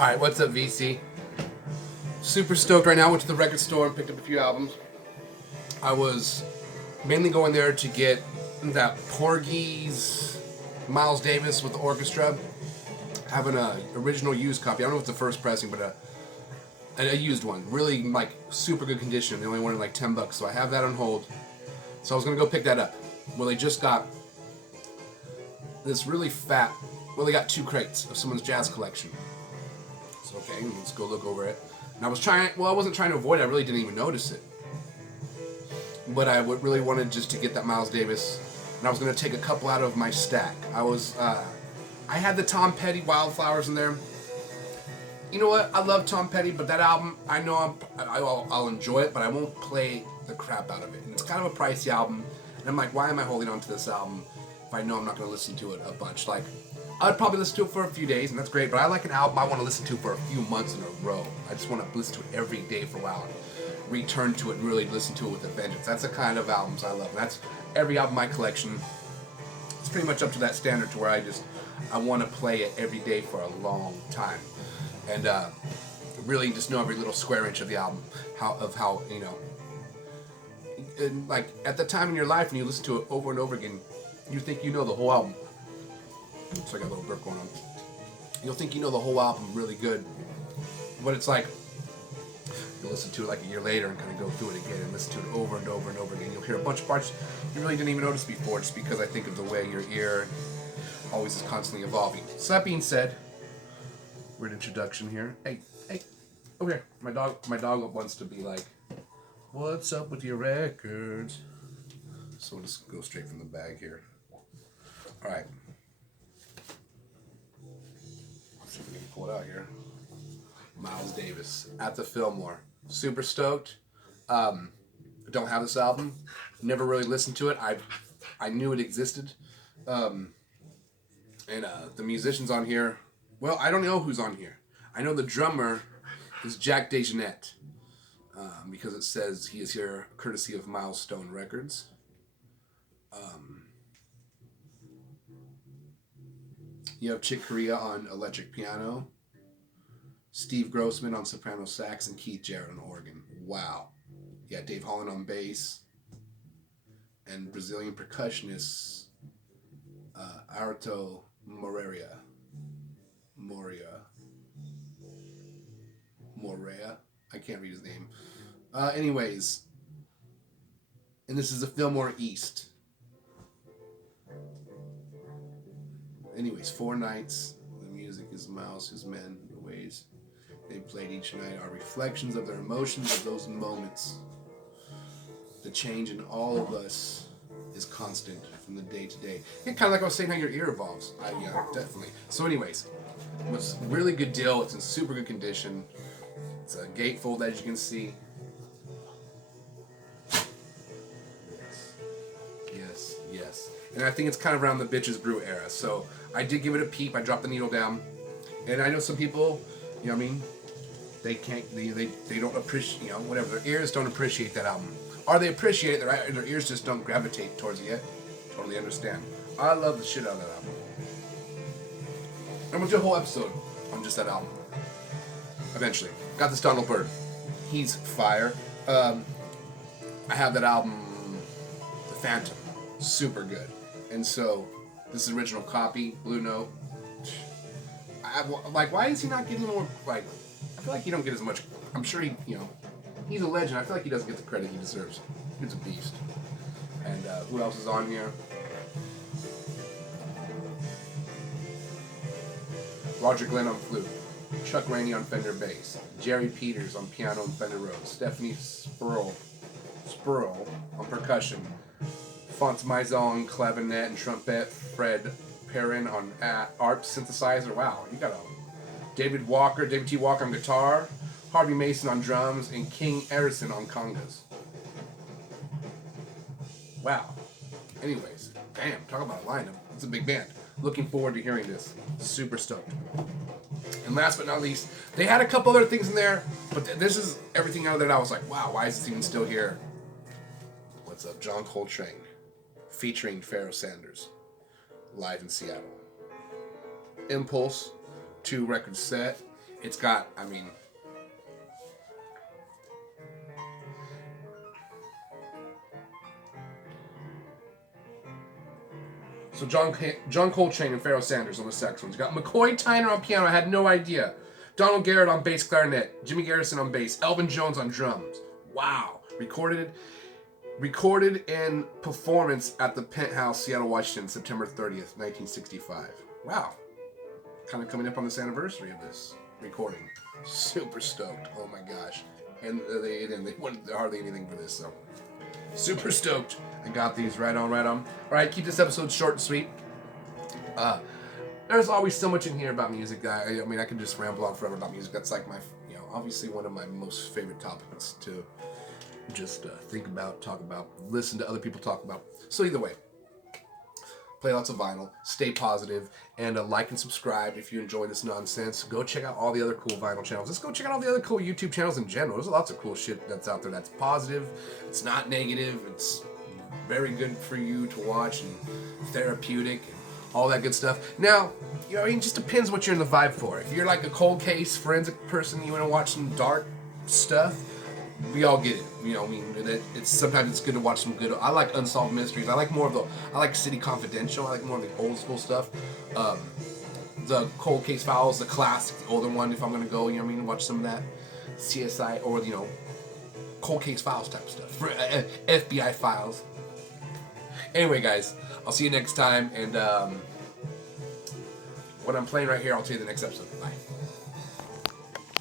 Alright, what's up, VC? Super stoked right now. Went to the record store and picked up a few albums. I was mainly going there to get that Porgy's Miles Davis with the orchestra. I have an original used copy. I don't know if it's the first pressing, but a used one. Really, like, super good condition. They only wanted like $10, so I have that on hold. So I was going to go pick that up. Well, they just got this really fat... Well, they got 2 crates of someone's jazz collection. So, okay, let's go look over it. And I was trying... Well, I wasn't trying to avoid it. I really didn't even notice it. But I really wanted just to get that Miles Davis. And I was going to take a couple out of my stack. I had the Tom Petty Wildflowers in there. You know what? I love Tom Petty, but that album, I know I'll enjoy it, but I won't play the crap out of it. And it's kind of a pricey album. And I'm like, why am I holding on to this album if I know I'm not going to listen to it a bunch? Like, I'd probably listen to it for a few days, and that's great, but I like an album I want to listen to for a few months in a row. I just want to listen to it every day for a while and return to it and really listen to it with a vengeance. That's the kind of albums I love. And that's every album in my collection. It's pretty much up to that standard to where I want to play it every day for a long time. And really just know every little square inch of the album, how you know, and like at the time in your life when you listen to it over and over again, you think you know the whole album. So I got a little burp going on. You'll think you know the whole album really good, but it's like you'll listen to it like a year later and kind of go through it again and listen to it over and over and over again. You'll hear a bunch of parts you really didn't even notice before, just because I think of the way your ear always is constantly evolving. So that being said, weird introduction here. Hey, over here. My dog wants to be like, "What's up with your records?" So we'll just go straight from the bag here. All right. Let's see if we can pull it out here. Miles Davis at the Fillmore. Super stoked. Don't have this album. Never really listened to it. I knew it existed. And the musicians on here. Well, I don't know who's on here. I know the drummer is Jack DeJohnette, because it says he is here courtesy of Milestone Records. You have Chick Corea on electric piano, Steve Grossman on soprano sax, and Keith Jarrett on organ. Wow. Yeah, Dave Holland on bass, and Brazilian percussionist Arto Moreira. I can't read his name. Anyways, and this is the Fillmore East. Anyways, 4 nights. The music is Miles, his men, the ways they played each night are reflections of their emotions of those moments. The change in all of us is constant from the day to day. Yeah, kind of like I was saying, how your ear evolves. Yeah, definitely. So anyways, it was a really good deal. It's in super good condition. It's a gatefold, as you can see. Yes. And I think it's kind of around the Bitches Brew era. So I did give it a peep. I dropped the needle down. And I know some people, you know what I mean, they don't appreciate, you know, whatever. Their ears don't appreciate that album. Or they appreciate it, their ears just don't gravitate towards it yet. Totally understand. I love the shit out of that album. I'm going to do a whole episode on just that album. Eventually. Got this Donald Byrd. He's fire. I have that album, The Phantom. Super good. And so, this is original copy, Blue Note. Like, why is he not getting more, like, I feel like he don't get as much, I'm sure he, you know, he's a legend. I feel like he doesn't get the credit he deserves. He's a beast. And who else is on here? Roger Glenn on flute. Chuck Rainey on Fender bass. Jerry Peters on piano and Fender Rhodes. Stephanie Spurl on percussion. Fonz Mizell on clavinet and trumpet. Fred Perrin on ARP synthesizer. Wow, you got a David T. Walker on guitar. Harvey Mason on drums, and King Erison on congas. Wow. Anyways, damn, talk about a lineup. It's a big band. Looking forward to hearing this. Super stoked. And last but not least, they had a couple other things in there, but this is everything out of there. I was like, wow, why is this even still here? What's up? John Coltrane, featuring Pharoah Sanders, live in Seattle. Impulse, 2 record set. It's got, I mean, so John Coltrane and Pharoah Sanders on the saxophones. You got McCoy Tyner on piano. I had no idea. Donald Garrett on bass clarinet. Jimmy Garrison on bass. Elvin Jones on drums. Wow. Recorded and performance at the Penthouse, Seattle, Washington, September 30th, 1965. Wow. Kind of coming up on this anniversary of this recording. Super stoked. Oh my gosh. And they wanted hardly anything for this, so. Super stoked. I got these right on. All right, keep this episode short and sweet. There's always so much in here about music. I mean, I could just ramble on forever about music. That's like my, obviously one of my most favorite topics to just think about, talk about, listen to other people talk about. So either way, play lots of vinyl, stay positive, and like and subscribe if you enjoy this nonsense. Go check out all the other cool vinyl channels. Let's go check out all the other cool YouTube channels in general. There's lots of cool shit that's out there that's positive. It's not negative. It's very good for you to watch and therapeutic and all that good stuff. Now, it just depends what you're in the vibe for. If you're like a cold case forensic person, you want to watch some dark stuff, we all get it. It's sometimes it's good to watch some good. I like unsolved mysteries. I like I like City Confidential. I like more of the old school stuff. The Cold Case Files, the classic, the older one. If I'm gonna go, watch some of that CSI or Cold Case Files type stuff, FBI Files. Anyway, guys, I'll see you next time. And what I'm playing right here, I'll tell you the next episode. Bye.